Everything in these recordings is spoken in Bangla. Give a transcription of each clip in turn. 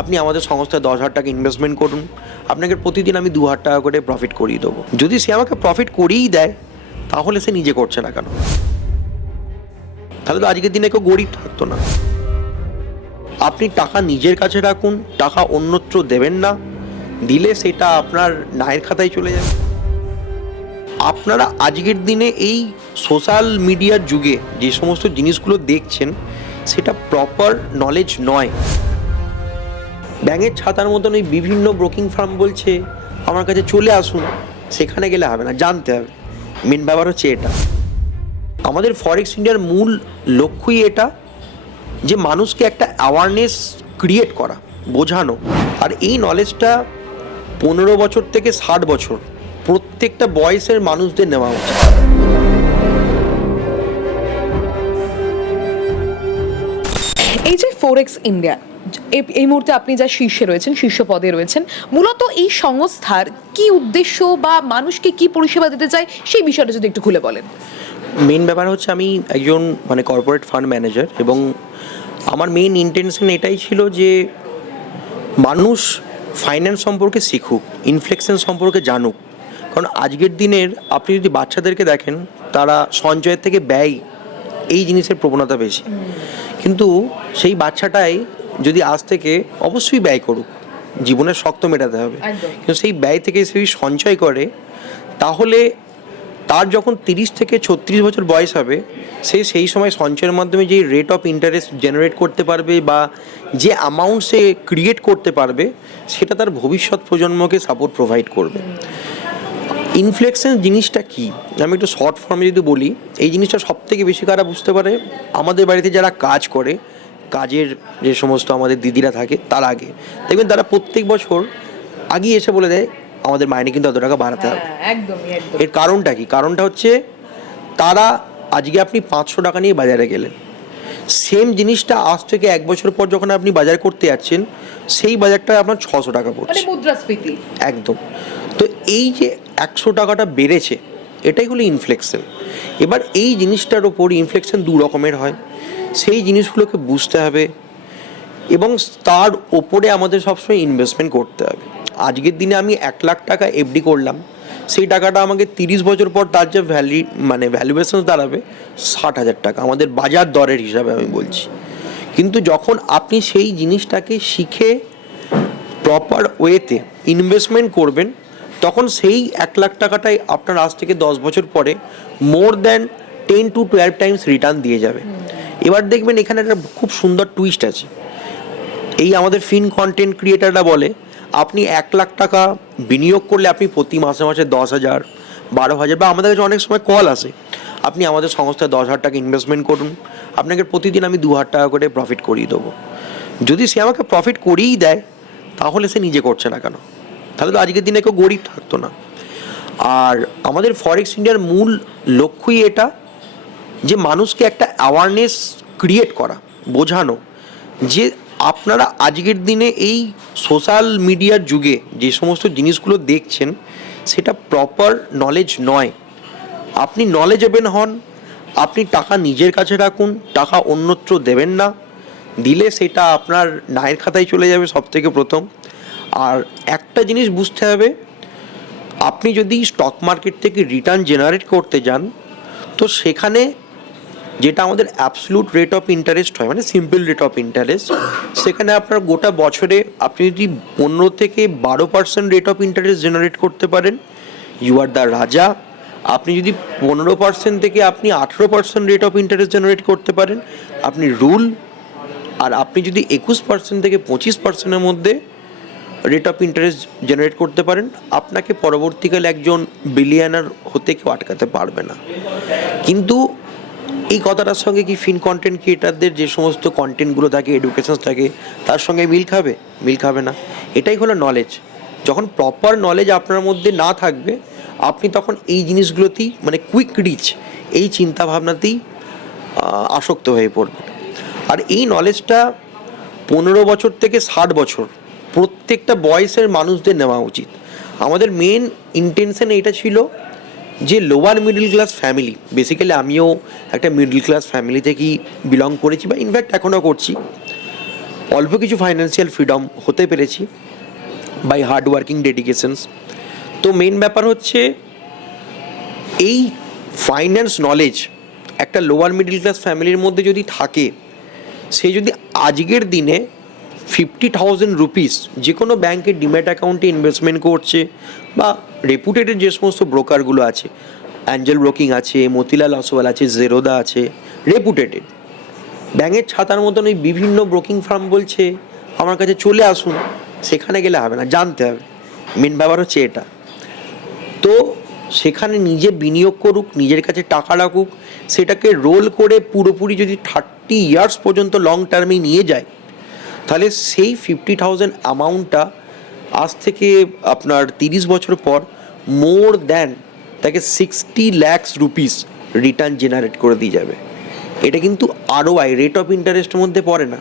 আপনি আমাদের সংস্থায় 10,000 টাকা ইনভেস্টমেন্ট করুন, আপনাকে প্রতিদিন আমি 2,000 টাকা করে প্রফিট করিয়ে দেবো। যদি সে আমাকে প্রফিট করিয়েই দেয় তাহলে সে নিজে করছে না কেন? তাহলে তো আজকের দিনে কেউ গরিব থাকতো না। আপনি টাকা নিজের কাছে রাখুন, টাকা অন্যত্র দেবেন না, দিলে সেটা আপনার নায়ের খাতায় চলে যাবে। আপনারা আজকের দিনে এই সোশ্যাল মিডিয়ার যুগে যে সমস্ত জিনিসগুলো দেখছেন সেটা প্রপার নলেজ নয়। ব্যাঙের ছাতার মতন ওই বিভিন্ন ব্রোকিং ফার্ম বলছে আমার কাছে চলে আসুন, সেখানে গেলে হবে না, জানতে হবে। মেন ব্যাপার হচ্ছে এটা, আমাদের ফরেক্স ইন্ডিয়ার মূল লক্ষ্যই এটা যে মানুষকে একটা অ্যাওয়ারনেস ক্রিয়েট করা, বোঝানো। আর এই নলেজটা 15 বছর থেকে 60 বছর প্রত্যেকটা বয়সের মানুষদের নেওয়া উচিত। এই যে ফরেক্স ইন্ডিয়া, এই মুহূর্তে আপনি যা শীর্ষে রয়েছেন, শীর্ষ পদে রয়েছেন, মূলত এই সংস্থার কি উদ্দেশ্য বা মানুষকে কি পরিষেবা দিতে চায় সেই বিষয়টা যদি একটু খুলে বলেন। মেন ব্যাপার হচ্ছে আমি একজন কর্পোরেট ফান্ড ম্যানেজার, এবং আমার মেইন ইন্টেনশন এটাই ছিল যে মানুষ ফাইন্যান্স সম্পর্কে শিখুক, ইনফ্লেকশন সম্পর্কে জানুক। কারণ আজকের দিনের আপনি যদি বাচ্চাদেরকে দেখেন, তারা সঞ্চয়ের থেকে ব্যয় এই জিনিসের প্রবণতা বেশি। কিন্তু সেই বাচ্চাটাই যদি আজ থেকে অবশ্যই ব্যয় করুক, জীবনের শক্ত মেটাতে হবে, কিন্তু সেই ব্যয় থেকে সেই সঞ্চয় করে, তাহলে তার যখন 30 থেকে 36 বছর বয়স হবে, সে সেই সময় সঞ্চয়ের মাধ্যমে যে রেট অফ ইন্টারেস্ট জেনারেট করতে পারবে বা যে অ্যামাউন্ট সে ক্রিয়েট করতে পারবে, সেটা তার ভবিষ্যৎ প্রজন্মকে সাপোর্ট প্রোভাইড করবে। ইনফ্লেকশন জিনিসটা কি, আমি একটু শর্ট ফর্মে যদি বলি, এই জিনিসটা সব থেকে বেশি কারা বুঝতে পারে, আমাদের বাড়িতে যারা কাজ করে, কাজের যে সমস্ত আমাদের দিদিরা থাকে, তার আগে দেখবেন তারা প্রত্যেক বছর আগেই এসে বলে দেয় আমাদের মাইনে কিন্তু এত টাকা বাড়াতে হবে। এর কারণটা কি? কারণটা হচ্ছে তারা আজকে আপনি 500 টাকা নিয়ে বাজারে গেলেন, সেম জিনিসটা আজ থেকে 1 বছর পর যখন আপনি বাজার করতে যাচ্ছেন, সেই বাজারটা আপনার 600 টাকা পড়ছে, মুদ্রাস্ফীতি একদম। তো এই যে 100 টাকাটা বেড়েছে, এটাই হলো ইনফ্লেকশন। এবার এই জিনিসটার ওপর ইনফ্লেকশন 2 রকমের হয়, সেই জিনিসগুলোকে বুঝতে হবে এবং তার ওপরে আমাদের সবসময় ইনভেস্টমেন্ট করতে হবে। আজকের দিনে আমি 1 লাখ টাকা এফডি করলাম, সেই টাকাটা আমাকে 30 বছর পর তার যে ভ্যালুয়েশন দাঁড়াবে 60,000 টাকা, আমাদের বাজার দরের হিসাবে আমি বলছি। কিন্তু যখন আপনি সেই জিনিসটাকে শিখে প্রপার ওয়েতে ইনভেস্টমেন্ট করবেন, তখন সেই 1 লাখ টাকাটাই আপনার আজ থেকে 10 বছর পরে more than 10 to 12 Times return দিয়ে যাবে। এবার দেখবেন এখানে একটা খুব সুন্দর টুইস্ট আছে। এই আমাদের ফিন কন্টেন্ট ক্রিয়েটাররা বলে আপনি 1 লাখ টাকা বিনিয়োগ করলে আপনি প্রতি মাসে মাসে 10,000, 12,000, বা আমাদের কাছে অনেক সময় কল আসে, আপনি আমাদের সংস্থায় 10,000 টাকা ইনভেস্টমেন্ট করুন, আপনাকে প্রতিদিন আমি 2,000 টাকা করে প্রফিট করিয়ে দেবো। যদি সে আমাকে প্রফিট করিয়েই দেয় তাহলে সে নিজে করছে না কেন? তাহলে তো আজকের দিনে কেউ গরিব থাকতো না। আর আমাদের ফরেক্স ইন্ডিয়ার মূল লক্ষ্যই এটা যে মানুষকে একটা অ্যাওয়ারনেস ক্রিয়েট করা, বোঝানো যে আপনারা আজকের দিনে এই সোশ্যাল মিডিয়ার যুগে যে সমস্ত জিনিসগুলো দেখছেন সেটা প্রপার নলেজ নয়। আপনি নলেজেবল হন, আপনি টাকা নিজের কাছে রাখুন, টাকা অন্যত্র দেবেন না, দিলে সেটা আপনার নায়ের খাতায় চলে যাবে সব থেকে প্রথম। আর একটা জিনিস বুঝতে হবে, আপনি যদি স্টক মার্কেট থেকে রিটার্ন জেনারেট করতে যান, তো সেখানে যেটা আমাদের অ্যাবসলিউট রেট অফ ইন্টারেস্ট হয়, সিম্পল রেট অফ ইন্টারেস্ট, সেখানে আপনার গোটা বছরে আপনি যদি 15 থেকে 12% রেট অফ ইন্টারেস্ট জেনারেট করতে পারেন, ইউ আর দ্য রাজা। আপনি যদি 15% থেকে আপনি 18% রেট অফ ইন্টারেস্ট জেনারেট করতে পারেন, আপনি রুল। আর আপনি যদি 21% থেকে 25%-এর মধ্যে রেট অফ ইন্টারেস্ট জেনারেট করতে পারেন, আপনাকে পরবর্তীকালে একজন বিলিয়নার হতে কেউ আটকাতে পারবে না। কিন্তু এই কথাটার সঙ্গে কি ফিন কন্টেন্ট ক্রিয়েটারদের যে সমস্ত কন্টেন্টগুলো থাকে, এডুকেশন থাকে, তার সঙ্গে মিল খাবে? মিল খাবে না। এটাই হলো নলেজ। যখন প্রপার নলেজ আপনার মধ্যে না থাকবে, আপনি তখন এই জিনিসগুলোতেই কুইক রিচ এই চিন্তাভাবনাতেই আসক্ত হয়ে পড়বে। আর এই নলেজটা 15 বছর থেকে 60 বছর প্রত্যেকটা বয়সের মানুষদের নেওয়া উচিত। আমাদের মেন ইন্টেনশন এইটা ছিল যে lower middle class family, basically আমিও একটা মিডল ক্লাস ফ্যামিলি থেকেই বিলং করেছি, বা ইনফ্যাক্ট এখনও করছি। অল্প কিছু ফাইন্যান্সিয়াল ফ্রিডম হতে পেরেছি বাই হার্ড ওয়ার্কিং ডেডিকেশনস। তো মেন ব্যাপার হচ্ছে এই ফাইন্যান্স নলেজ একটা লোয়ার মিডল ক্লাস ফ্যামিলির মধ্যে যদি থাকে, সে যদি আজকের দিনে 50,000 রুপিস যে কোনো ব্যাংকের ডিম্যাট অ্যাকাউন্টে ইনভেস্টমেন্ট করছে, বা রেপুটেটেড যে সমস্ত ব্রোকারগুলো আছে, অ্যাঞ্জেল ব্রোকিং আছে, মতিলাল অসওয়াল আছে, জেরোদা আছে, রেপুটেটেড ব্যাঙের ছাতার মতন ওই বিভিন্ন ব্রোকিং ফার্ম বলছে আমার কাছে চলে আসুন, সেখানে গেলে হবে না, জানতে হবে। মেন ব্যাপার হচ্ছে এটা। তো সেখানে নিজে বিনিয়োগ করুক, নিজের কাছে টাকা রাখুক, সেটাকে রোল করে পুরোপুরি যদি 30 ইয়ার্স পর্যন্ত লং টার্মে নিয়ে যায়, তাহলে সেই 50,000 অ্যামাউন্টটা আজ থেকে আপনার 30 বছর পর মোর দ্যান তাকে 60 lakhs রুপিস রিটার্ন জেনারেট করে দিয়ে যাবে। এটা কিন্তু ROI, রেট অফ ইন্টারেস্টের মধ্যে পড়ে না,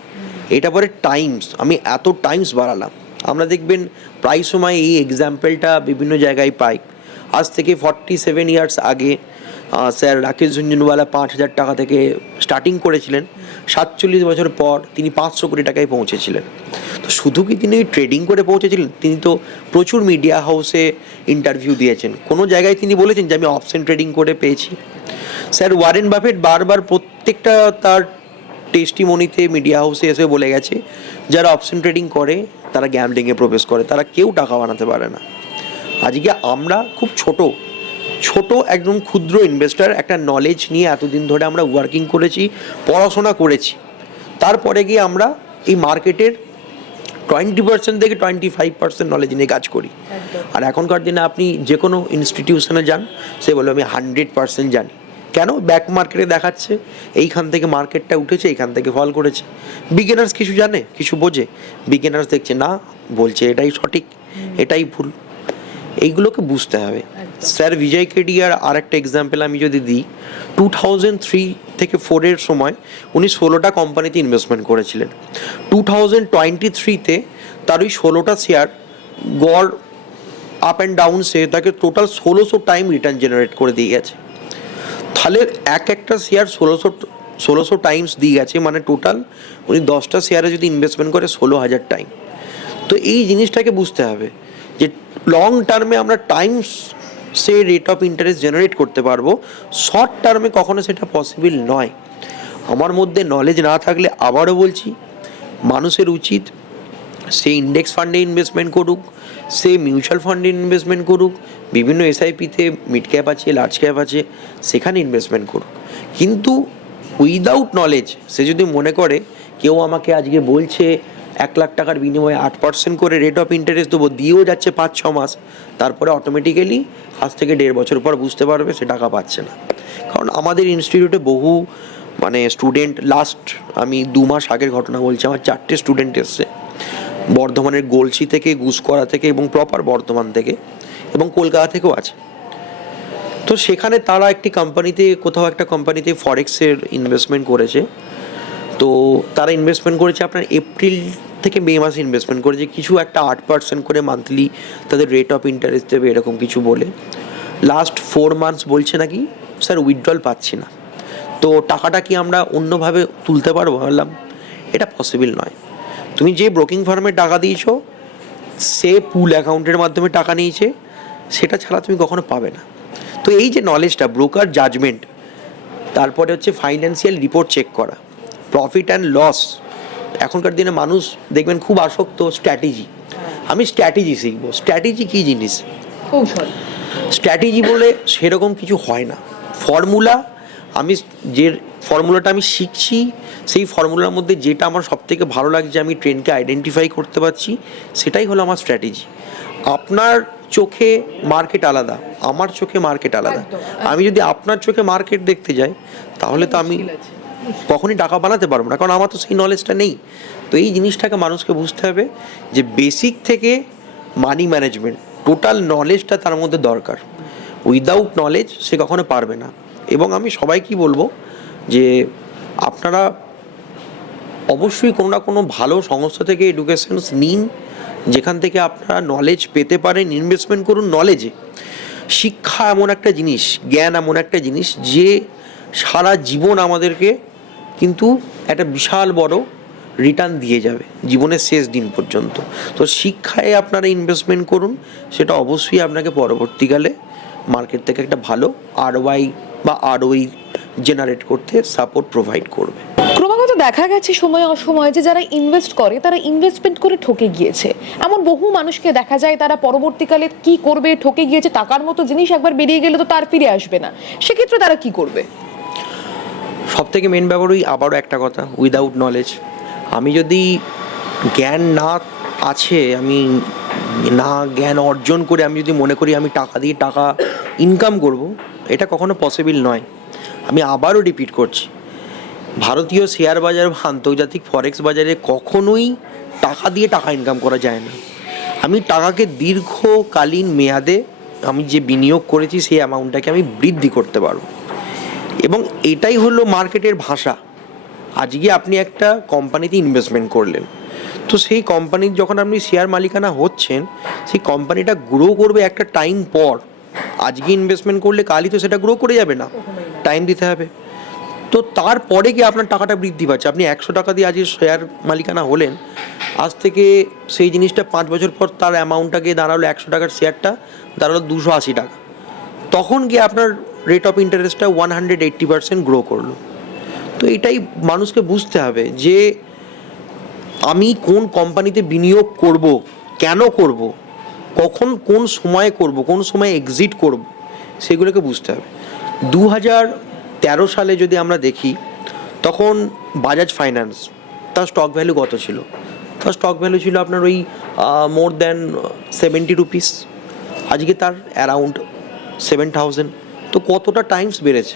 এটা পরে টাইমস। আমি এত টাইমস বাড়ালাম। আমরা দেখবেন প্রায় সময় এই এক্সাম্পলটা বিভিন্ন জায়গায় পাই। আজ থেকে 47 ইয়ার্স আগে স্যার রাকেশ ঝুনঝুনওয়ালা 5,000 টাকা থেকে স্টার্টিং করেছিলেন, 47 বছর পর তিনি 500 কোটি টাকায় পৌঁছেছিলেন। তো শুধু কি তিনি ট্রেডিং করে পৌঁছেছিলেন? তিনি তো প্রচুর মিডিয়া হাউসে ইন্টারভিউ দিয়েছেন, কোনো জায়গায় তিনি বলেছেন যে আমি অপশন ট্রেডিং করে পেয়েছি। স্যার ওয়ারেন বাফেট বারবার প্রত্যেকটা তার টেস্টিমনিতে মিডিয়া হাউসে এসে বলে গেছে, যারা অপশন ট্রেডিং করে তারা গ্যাম্বলিংয়ে প্রবেশ করে, তারা কেউ টাকা বানাতে পারে না। আজকে আমরা খুব ছোট একদম ক্ষুদ্র ইনভেস্টার, একটা নলেজ নিয়ে এতদিন ধরে আমরা ওয়ার্কিং করেছি, পড়াশোনা করেছি, তারপরে গিয়ে আমরা এই মার্কেটের 20% থেকে 25% নলেজ নিয়ে কাজ করি। আর এখনকার দিনে আপনি যে কোনো ইনস্টিটিউশনে যান, সে বলে আমি 100% জানি। কেন? ব্যাক মার্কেটে দেখাচ্ছে এইখান থেকে মার্কেটটা উঠেছে, এইখান থেকে ফল করেছে। বিগিনার্স কিছু জানে, কিছু বোঝে? বিগিনার্স দেখছে না, বলছে এটাই সঠিক, এটাই ভুল। এইগুলোকে বুঝতে হবে। স্যার বিজয় কেডিয়ার আর একটা এক্সাম্পল আমি যদি দিই, 2003 থেকে 4 সময় উনি 16টা কোম্পানিতে ইনভেস্টমেন্ট করেছিলেন। 2023-তে তার ওই 16টা শেয়ার গড় আপ অ্যান্ড ডাউনসে তাকে টোটাল 1600 টাইম রিটার্ন জেনারেট করে দিয়ে গেছে। তাহলে একটা শেয়ার 1600 টাইমস দিয়ে গেছে, মানে টোটাল উনি 10টা শেয়ারে যদি ইনভেস্টমেন্ট করে 16,000 টাইম। তো এই জিনিসটাকে বুঝতে হবে যে লং টার্মে আমরা Times say rate of interest generate করতে পারবো, শর্ট টার্মে কখনো সেটা পসিবল নয়। আমার মধ্যে নলেজ না থাকলে, আবারও বলছি, মানুষের উচিত সে ইন্ডেক্স ফান্ডে ইনভেস্টমেন্ট করুক, সে মিউচুয়াল ফান্ডে ইনভেস্টমেন্ট করুক, বিভিন্ন SIPতে মিড ক্যাপ আছে, লার্জ ক্যাপ আছে, সেখানে ইনভেস্টমেন্ট করুক। কিন্তু উইদাউট নলেজ সে যদি মনে করে কেউ আমাকে আজকে বলছে 1 লাখ টাকার বিনিময়ে 8% করে রেট অফ ইন্টারেস্ট দেবো, দিয়েও যাচ্ছে 5-6 মাস, তারপরে অটোমেটিক্যালি আজ থেকে 1.5 বছর পর বুঝতে পারবে সে টাকা পাচ্ছে না। কারণ আমাদের ইনস্টিটিউটে বহু স্টুডেন্ট, লাস্ট আমি 2 মাস আগের ঘটনা বলছি, আমার 4টে স্টুডেন্ট এসছে বর্ধমানের গলসি থেকে, গুসকরা থেকে এবং প্রপার বর্ধমান থেকে, এবং কলকাতা থেকেও আছে। তো সেখানে তারা একটি কোম্পানিতে, কোথাও একটা কোম্পানিতে ফরেক্সের ইনভেস্টমেন্ট করেছে। তো তারা ইনভেস্টমেন্ট করেছে আপনার এপ্রিল থেকে মে মাসে ইনভেস্টমেন্ট করেছে, কিছু একটা 8% করে মান্থলি তাদের রেট অফ ইন্টারেস্ট দেবে, এরকম কিছু বলে। লাস্ট 4 মান্থস বলছে নাকি স্যার উইথড্রল পাচ্ছি না। তো টাকাটা কি আমরা অন্যভাবে তুলতে পারবো? বললাম এটা পসিবল নয়। তুমি যে ব্রোকিং ফার্মে টাকা দিয়েছো, সে পুল অ্যাকাউন্টের মাধ্যমে টাকা নিয়েছে, সেটা ছাড়া তুমি কখনো পাবে না। তো এই যে নলেজটা, ব্রোকার জাজমেন্ট, তারপরে হচ্ছে ফাইন্যান্সিয়াল রিপোর্ট চেক করা, প্রফিট অ্যান্ড লস। এখনকার দিনে মানুষ দেখবেন খুব আসক্ত স্ট্র্যাটেজি, আমি স্ট্র্যাটেজি শিখবো। স্ট্র্যাটেজি কী জিনিস? কৌশল। স্ট্র্যাটেজি বলে সেরকম কিছু হয় না। ফর্মুলা, আমি যে ফর্মুলাটা আমি শিখছি, সেই ফর্মুলার মধ্যে যেটা আমার সবথেকে ভালো লাগছে, আমি ট্রেন্ডকে আইডেন্টিফাই করতে পারছি, সেটাই হলো আমার স্ট্র্যাটেজি। আপনার চোখে মার্কেট আলাদা, আমার চোখে মার্কেট আলাদা। আমি যদি আপনার চোখে মার্কেট দেখতে যাই, তাহলে তো আমি কখনই টাকা বানাতে পারবো না, কারণ আমার তো সেই নলেজটা নেই। তো এই জিনিসটাকে মানুষকে বুঝতে হবে যে বেসিক থেকে মানি ম্যানেজমেন্ট, টোটাল নলেজটা তার মধ্যে দরকার। উইদাউট নলেজ সে কখনো পারবে না। এবং আমি সবাইকেই বলবো যে আপনারা অবশ্যই কোনো না কোনো ভালো সংস্থা থেকে এডুকেশনস নিন, যেখান থেকে আপনারা নলেজ পেতে পারেন, ইনভেস্টমেন্ট করুন নলেজে। শিক্ষা এমন একটা জিনিস, জ্ঞান এমন একটা জিনিস যে সারা জীবন আমাদেরকে কিন্তু একটা বিশাল বড় রিটার্ন দিয়ে যাবে জীবনের শেষ দিন পর্যন্ত। তো শিক্ষায় আপনারা ইনভেস্টমেন্ট করুন, সেটা অবশ্যই আপনাকে পরবর্তীকালে মার্কেট থেকে একটা ভালো আরওআই বা আরওই জেনারেট করতে সাপোর্ট প্রোভাইড করবে। ক্রমাগত দেখা গেছে সময় অসময়ে যে যারা ইনভেস্ট করে তারা ইনভেস্টমেন্ট করে ঠকে গিয়েছে। এমন বহু মানুষকে দেখা যায় তারা পরবর্তীকালে কি করবে, ঠকে গিয়েছে, টাকার মতো জিনিস একবার বেরিয়ে গেলে তো তার ফিরে আসবে না, সেক্ষেত্রে তারা কি করবে? সব থেকে মেন ব্যাপার ওই আবারও একটা কথা, উইদাউট নলেজ। আমি যদি জ্ঞান না আছে, আমি না জ্ঞান অর্জন করে আমি যদি মনে করি আমি টাকা দিয়ে টাকা ইনকাম করব, এটা কখনো পসিবল নয়। আমি আবারও রিপিট করছি, ভারতীয় শেয়ার বাজার বা আন্তর্জাতিক ফরেক্স বাজারে কখনোই টাকা দিয়ে টাকা ইনকাম করা যায় না। আমি টাকাকে দীর্ঘকালীন মেয়াদে আমি যে বিনিয়োগ করেছি সেই অ্যামাউন্টটাকে আমি বৃদ্ধি করতে পারবো, এবং এটাই হলো মার্কেটের ভাষা। আজকে আপনি একটা কোম্পানিতে ইনভেস্টমেন্ট করলেন, তো সেই কোম্পানির যখন আপনি শেয়ার মালিকানা হচ্ছেন, সেই কোম্পানিটা গ্রো করবে একটা টাইম পর। আজকে ইনভেস্টমেন্ট করলে কালই তো সেটা গ্রো করে যাবে না, টাইম দিতে হবে। তো তারপরে গিয়ে আপনার টাকাটা বৃদ্ধি পাচ্ছে। আপনি 100 টাকা দিয়ে আজকে শেয়ার মালিকানা হলেন, আজ থেকে সেই জিনিসটা 5 বছর পর তার অ্যামাউন্টটাকে দাঁড়ালো 100 টাকার শেয়ারটা দাঁড়ালো 280 টাকা। তখন গিয়ে আপনার রেট অফ ইন্টারেস্টটা 180% গ্রো করলো। তো এটাই মানুষকে বুঝতে হবে যে আমি কোন কোম্পানিতে বিনিয়োগ করব, কেন করব, কখন কোন সময়ে করব, কোন সময়ে এক্সিট করব, সেগুলোকে বুঝতে হবে। 2013 সালে যদি আমরা দেখি, তখন বাজাজ ফাইন্যান্স, তার স্টক ভ্যালু কত ছিল? তার স্টক ভ্যালু ছিল আপনার ওই মোর দ্যান 70 রুপিস। আজকে তার অ্যারাউন্ড 7000। তো কতটা টাইমস বেড়েছে।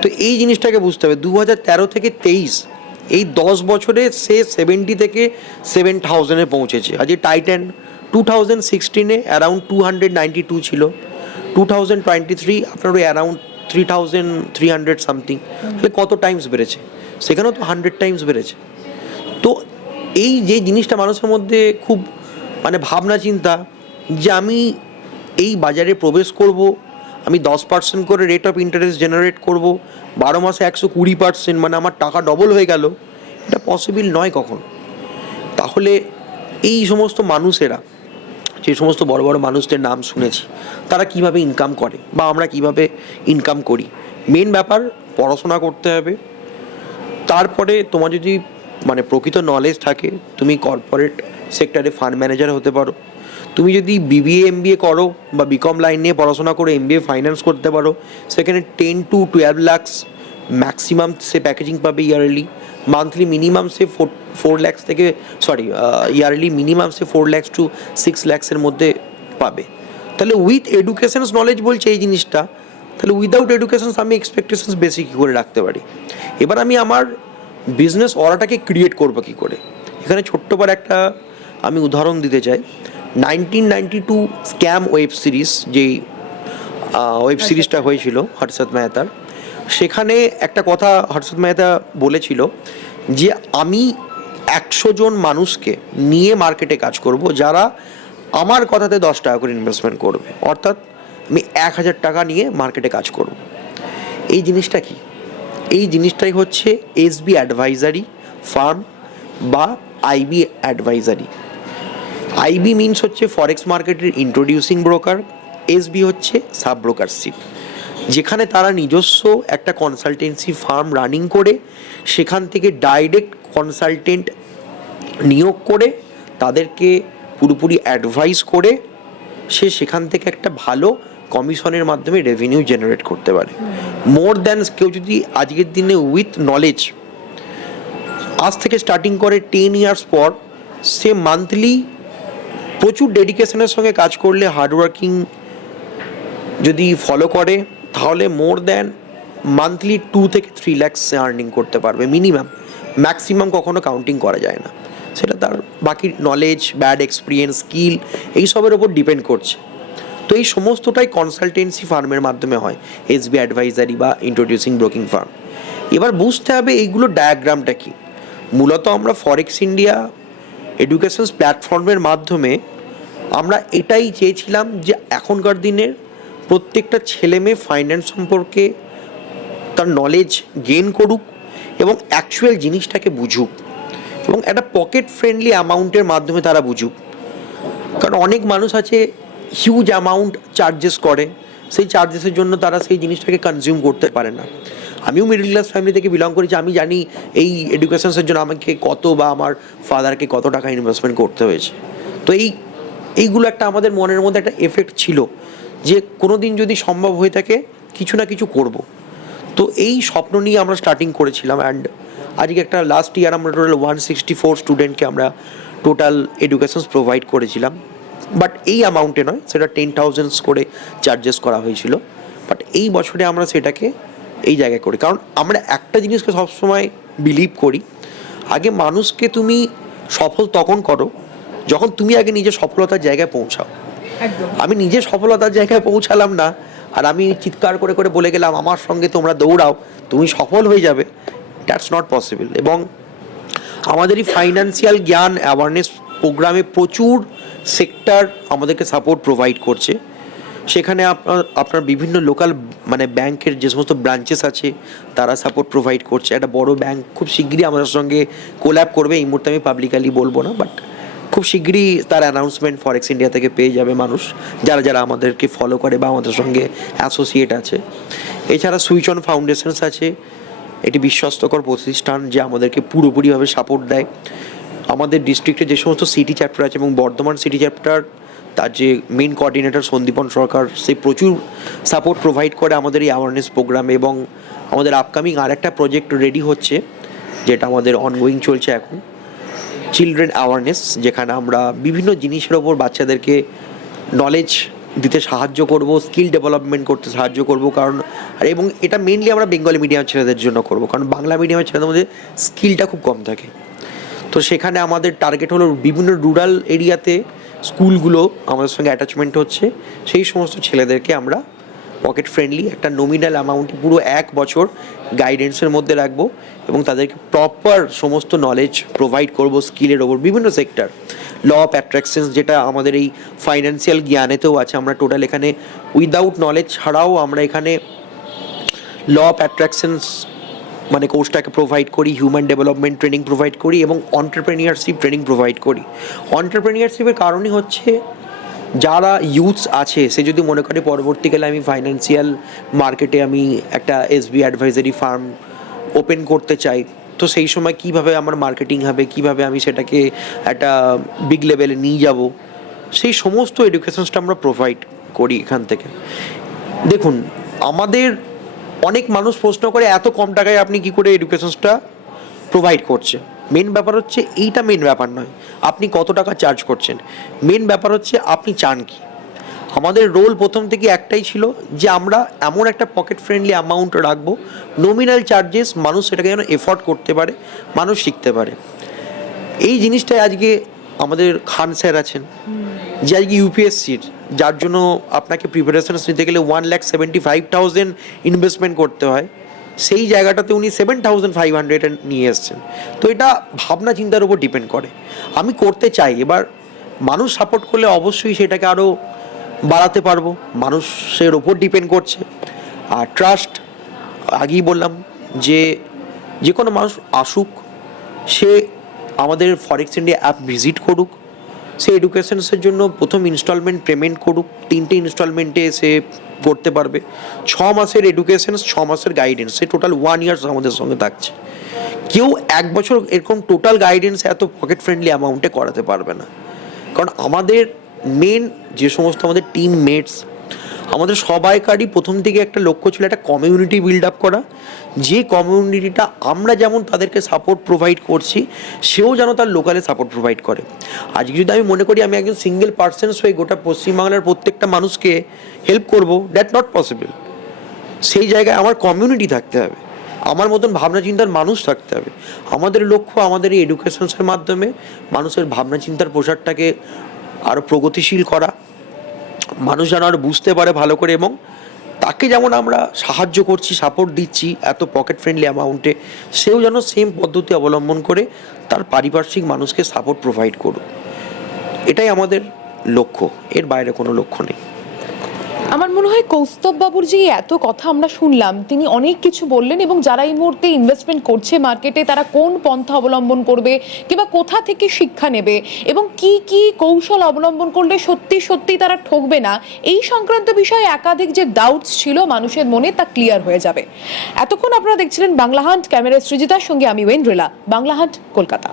তো এই জিনিসটাকে বুঝতে হবে। 2013 থেকে 23 এই 10 বছরে সে 70 থেকে 7000-এ পৌঁছেছে। আজকে টাইটান 2016-এ অ্যারাউন্ড 292 ছিল, 2023 আপনার ওই অ্যারাউন্ড 3300 সামথিং। তাহলে কত টাইমস বেড়েছে? সেখানেও তো 100 টাইমস বেড়েছে। তো এই যে জিনিসটা মানুষের মধ্যে খুব মানে ভাবনা চিন্তা, যে আমি এই বাজারে প্রবেশ করব, আমি 10% করে রেট অফ ইন্টারেস্ট জেনারেট করব, 12 মাসে 120%, মানে আমার টাকা ডবল হয়ে গেল, এটা পসিবল নয় কখনো। তাহলে এই সমস্ত মানুষেরা, যে সমস্ত বড় বড় মানুষদের নাম শুনেছি, তারা কিভাবে ইনকাম করে বা আমরা কিভাবে ইনকাম করি, মেন ব্যাপার পড়াশোনা করতে হবে। তারপরে তোমার যদি মানে প্রকৃত নলেজ থাকে, তুমি কর্পোরেট সেক্টরে ফান্ড ম্যানেজার হতে পারো। তুমি যদি বিবিএ এমবিএ করো বা বিকম লাইন নিয়ে পড়াশোনা করে এমবিএ ফাইন্যান্স করতে পারো, সেখানে 10 to 12 lakhs maximum say packaging পাবে ইয়ারলি। মান্থলি মিনিমাম সে 4 lakhs থেকে yearly minimum say 4 lakhs to 6 lakhs-এর মধ্যে পাবে। তাহলে উইথ এডুকেশনস নলেজ বলছে এই জিনিসটা, তাহলে উইদাউট এডুকেশনস আমি এক্সপেকটেশনস বেশি কী করে রাখতে পারি? এবার আমি আমার বিজনেস অরাটাকে ক্রিয়েট করবো কী করে? এখানে ছোট্ট করে একটা আমি উদাহরণ দিতে চাই। 1992 স্ক্যাম ওয়েব সিরিজ, যেই ওয়েব সিরিজটা হয়েছিল হর্ষদ মেহতার, সেখানে একটা কথা হর্ষদ মেহতা বলেছিল যে আমি 100 জন মানুষকে নিয়ে মার্কেটে কাজ করব, যারা আমার কথাতে 10 টাকা করে ইনভেস্টমেন্ট করবে। অর্থাৎ আমি 1000 টাকা নিয়ে মার্কেটে কাজ করব। এই জিনিসটা কি? এই জিনিসটাই হচ্ছে এসবি অ্যাডভাইজারি ফার্ম বা আইবি অ্যাডভাইজারি। আইবি মিনস হচ্ছে ফরেক্স মার্কেটের ইন্ট্রোডিউসিং ব্রোকার, এসবি হচ্ছে সাব ব্রোকারশিপ, যেখানে তারা নিজস্ব একটা কনসালটেন্সি ফার্ম রানিং করে সেখান থেকে ডাইরেক্ট কনসালটেন্ট নিয়োগ করে তাদেরকে পুরোপুরি অ্যাডভাইস করে সে সেখান থেকে একটা ভালো কমিশনের মাধ্যমে রেভিনিউ জেনারেট করতে পারে। মোর দ্যান কেউ যদি আজকের দিনে উইথ নলেজ আজ থেকে স্টার্টিং করে 10 years পর, সে মান্থলি প্রচুর ডেডিকেশনের সঙ্গে কাজ করলে, হার্ডওয়ার্কিং যদি ফলো করে, তাহলে মোর দ্যান মান্থলি 2 থেকে 3 lakhs সে আর্নিং করতে পারবে মিনিমাম। ম্যাক্সিমাম কখনো কাউন্টিং করা যায় না, সেটা তার বাকি নলেজ, ব্যাড এক্সপিরিয়েন্স, স্কিল এইসবের ওপর ডিপেন্ড করছে। তো এই সমস্তটাই কনসালটেন্সি ফার্মের মাধ্যমে হয়, এসবি অ্যাডভাইজারি বা ইন্ট্রোডিউসিং ব্রোকিং ফার্ম। এবার বুঝতে হবে এইগুলো ডায়াগ্রামটা কি। মূলত আমরা ফরেক্স ইন্ডিয়া এডুকেশন প্ল্যাটফর্মের মাধ্যমে আমরা এটাই চেয়েছিলাম যে এখনকার দিনের প্রত্যেকটা ছেলে মেয়ে ফাইন্যান্স সম্পর্কে তার নলেজ গেইন করুক এবং অ্যাকচুয়াল জিনিসটাকে বুঝুক। এবং একটা পকেট ফ্রেন্ডলি অ্যামাউন্টের মাধ্যমে তারা বুঝুক। কারণ অনেক মানুষ আছে হিউজ অ্যামাউন্ট চার্জেস করে, সেই চার্জেসের জন্য তারা সেই জিনিসটাকে কনজিউম করতে পারে না। আমিও মিডল ক্লাস ফ্যামিলি থেকে বিলং করেছি, আমি জানি এই এডুকেশনসের জন্য আমাকে কত বা আমার ফাদারকে কত টাকা ইনভেস্টমেন্ট করতে হয়েছে। তো এইগুলো একটা আমাদের মনের মধ্যে একটা এফেক্ট ছিল যে কোনো দিন যদি সম্ভব হয়ে থাকে কিছু না কিছু করব। তো এই স্বপ্ন নিয়ে আমরা স্টার্টিং করেছিলাম। অ্যান্ড আজকে একটা লাস্ট ইয়ার আমরা টোটাল 164 স্টুডেন্টকে আমরা টোটাল এডুকেশনস প্রোভাইড করেছিলাম। বাট এই অ্যামাউন্টে নয়, সেটা 10,000 করে চার্জেস করা হয়েছিল। বাট এই বছরে আমরা সেটাকে এই জায়গায় করি, কারণ আমরা একটা জিনিসকে সবসময় বিলিভ করি, আগে মানুষকে তুমি সফল তখন করো যখন তুমি আগে নিজের সফলতার জায়গায় পৌঁছাও। একদম। আমি নিজে সফলতার জায়গায় পৌঁছালাম না আর আমি চিৎকার করে করে বলে গেলাম আমার সঙ্গে তোমরা দৌড়াও, তুমি সফল হয়ে যাবে, দ্যাটস নট পসিবল। এবং আমাদের এই ফাইন্যান্সিয়াল জ্ঞান অ্যাওয়ারনেস প্রোগ্রামে প্রচুর সেক্টর আমাদেরকে সাপোর্ট প্রোভাইড করছে। সেখানে আপনার বিভিন্ন লোকাল মানে ব্যাংকের যে সমস্ত ব্রাঞ্চেস আছে তারা সাপোর্ট প্রোভাইড করছে। একটা বড় ব্যাংক খুব শিগগিরই আমাদের সঙ্গে কোল্যাব করবে, এই মুহূর্তে আমি পাবলিকালি বলবো না, বাট খুব শিগগিরই তার অ্যানাউন্সমেন্ট ফরেক্স ইন্ডিয়া থেকে পেয়ে যাবে মানুষ, যারা যারা আমাদেরকে ফলো করে বা আমাদের সঙ্গে অ্যাসোসিয়েট আছে। এছাড়া সুইচ অন ফাউন্ডেশনস আছে, এটি বিশ্বস্তকর প্রতিষ্ঠান যে আমাদেরকে পুরোপুরিভাবে সাপোর্ট দেয়। আমাদের ডিস্ট্রিক্টে যে সমস্ত সিটি চ্যাপ্টার আছে এবং বর্ধমান সিটি চ্যাপ্টার, তার যে মেন কোঅর্ডিনেটর সন্দীপন সরকার, সে প্রচুর সাপোর্ট প্রোভাইড করে আমাদের এই অ্যাওয়ারনেস প্রোগ্রামে। এবং আমাদের আপকামিং আরেকটা প্রজেক্ট রেডি হচ্ছে, যেটা আমাদের অনগোয়িং চলছে এখন, চিলড্রেন অ্যাওয়ারনেস, যেখানে আমরা বিভিন্ন জিনিসের ওপর বাচ্চাদেরকে নলেজ দিতে সাহায্য করব, স্কিল ডেভেলপমেন্ট করতে সাহায্য করব। কারণ এবং এটা মেনলি আমরা বেঙ্গলি মিডিয়াম ছেলেদের জন্য করব, কারণ বাংলা মিডিয়ামের ছেলেদের মধ্যে স্কিলটা খুব কম থাকে। তো সেখানে আমাদের টার্গেট হলো বিভিন্ন রুরাল এরিয়াতে স্কুলগুলো আমাদের সঙ্গে অ্যাটাচমেন্ট হচ্ছে, সেই সমস্ত ছেলেদেরকে আমরা পকেট ফ্রেন্ডলি একটা নমিনাল অ্যামাউন্টে পুরো 1 বছর গাইডেন্সের মধ্যে রাখবো এবং তাদেরকে প্রপার সমস্ত নলেজ প্রোভাইড করব স্কিলের ওপর বিভিন্ন সেক্টর। ল অফ অ্যাট্রাকশনস, যেটা আমাদের এই ফাইন্যান্সিয়াল জ্ঞানেতেও আছে, আমরা টোটাল এখানে উইদাউট নলেজ ছাড়াও আমরা এখানে ল অফ অ্যাট্রাকশনস মানে কোর্সটাকে প্রোভাইড করি, হিউম্যান ডেভেলপমেন্ট ট্রেনিং প্রোভাইড করি এবং অন্টারপ্রেনিয়ারশিপ ট্রেনিং প্রোভাইড করি। অন্টারপ্রেনিয়ারশিপের কারণই হচ্ছে যারা ইউথস আছে সে যদি মনে করে পরবর্তীকালে আমি ফাইন্যান্সিয়াল মার্কেটে আমি একটা এসবি অ্যাডভাইজারি ফার্ম ওপেন করতে চাই, তো সেই সময় কিভাবে আমার মার্কেটিং হবে, কিভাবে আমি সেটাকে একটা বিগ লেভেলে নিয়ে যাব, সেই সমস্ত এডুকেশনসটা আমরা প্রোভাইড করি এখান থেকে। দেখুন, আমাদের অনেক মানুষ প্রশ্ন করে এত কম টাকায় আপনি কি করে এডুকেশনসটা প্রোভাইড করছে। মেন ব্যাপার হচ্ছে এইটা মেন ব্যাপার নয় আপনি কত টাকা চার্জ করছেন, মেন ব্যাপার হচ্ছে আপনি চান কি। আমাদের রোল প্রথম থেকে একটাই ছিল যে আমরা এমন একটা পকেট ফ্রেন্ডলি অ্যামাউন্ট রাখবো, নমিনাল চার্জেস, মানুষ সেটাকে যেন এফোর্ড করতে পারে, মানুষ শিখতে পারে। এই জিনিসটাই আজকে আমাদের খান স্যার আছেন, যে আজকে ইউপিএসসির, যার জন্য আপনাকে প্রিপারেশনস নিতে গেলে 1,75,000 ইনভেস্টমেন্ট করতে হয়, সেই জায়গাটাতে উনি 7,500 নিয়ে এসছেন। তো এটা ভাবনা চিন্তার উপর ডিপেন্ড করে। আমি করতে চাই, এবার মানুষ সাপোর্ট করলে অবশ্যই সেটাকে আরও বাড়াতে পারবো, মানুষের ওপর ডিপেন্ড করছে। আর ট্রাস্ট, আগেই বললাম যে কোনো মানুষ আসুক, সে আমাদের ফরেক্স ইন্ডিয়া অ্যাপ ভিজিট করুক, সে এডুকেশনসের জন্য প্রথম ইনস্টলমেন্ট পেমেন্ট করুক, 3টে ইনস্টলমেন্টে সে করতে পারবে। 6 মাসের এডুকেশনস, 6 মাসের গাইডেন্স, সে টোটাল 1 ইয়ার্স আমাদের সঙ্গে থাকছে। কেউ 1 বছর এরকম টোটাল গাইডেন্স এত পকেট ফ্রেন্ডলি অ্যামাউন্টে করাতে পারবে না। কারণ আমাদের মেন যে সমস্ত আমাদের টিম মেটস, আমাদের সবাইকারই প্রথম থেকে একটা লক্ষ্য ছিল একটা কমিউনিটি বিল্ড আপ করা, যে কমিউনিটিটা আমরা যেমন তাদেরকে সাপোর্ট প্রোভাইড করছি, সেও যেন তার লোকালে সাপোর্ট প্রোভাইড করে। আজকে যদি আমি মনে করি আমি একজন সিঙ্গেল পার্সনস হয়ে গোটা পশ্চিমবাংলার প্রত্যেকটা মানুষকে হেল্প করব, দ্যাট নট পসিবল। সেই জায়গায় আমার কমিউনিটি থাকতে হবে, আমার মতন ভাবনা চিন্তার মানুষ থাকতে হবে। আমাদের লক্ষ্য আমাদের এই এডুকেশনসের মাধ্যমে মানুষের ভাবনা চিন্তার প্রসারটাকে আরও প্রগতিশীল করা, মানুষ যেন আরও বুঝতে পারে ভালো করে, এবং তাকে যেমন আমরা সাহায্য করছি, সাপোর্ট দিচ্ছি এত পকেট ফ্রেন্ডলি অ্যামাউন্টে, সেও যেন সেম পদ্ধতি অবলম্বন করে তার পারিপার্শ্বিক মানুষকে সাপোর্ট প্রোভাইড করুক। এটাই আমাদের লক্ষ্য, এর বাইরে কোনো লক্ষ্য নেই। আমার মনে হয় কৌস্তব বাবুর যে এত কথা আমরা শুনলাম, তিনি অনেক কিছু বললেন, এবং যারা এই মুহূর্তে ইনভেস্টমেন্ট করছে মার্কেটে তারা কোন পন্থা অবলম্বন করবে কিংবা কোথা থেকে শিক্ষা নেবে এবং কি কি কৌশল অবলম্বন করলে সত্যি সত্যি তারা ঠকবে না, এই সংক্রান্ত বিষয়ে একাধিক যে ডাউটস ছিল মানুষের মনে তা ক্লিয়ার হয়ে যাবে। এতক্ষণ আপনারা দেখছিলেন বাংলা হান্ট, ক্যামেরায় সৃজিতার সঙ্গে আমি ওয়েন্দ্রিলা, বাংলা হান্ট, কলকাতা।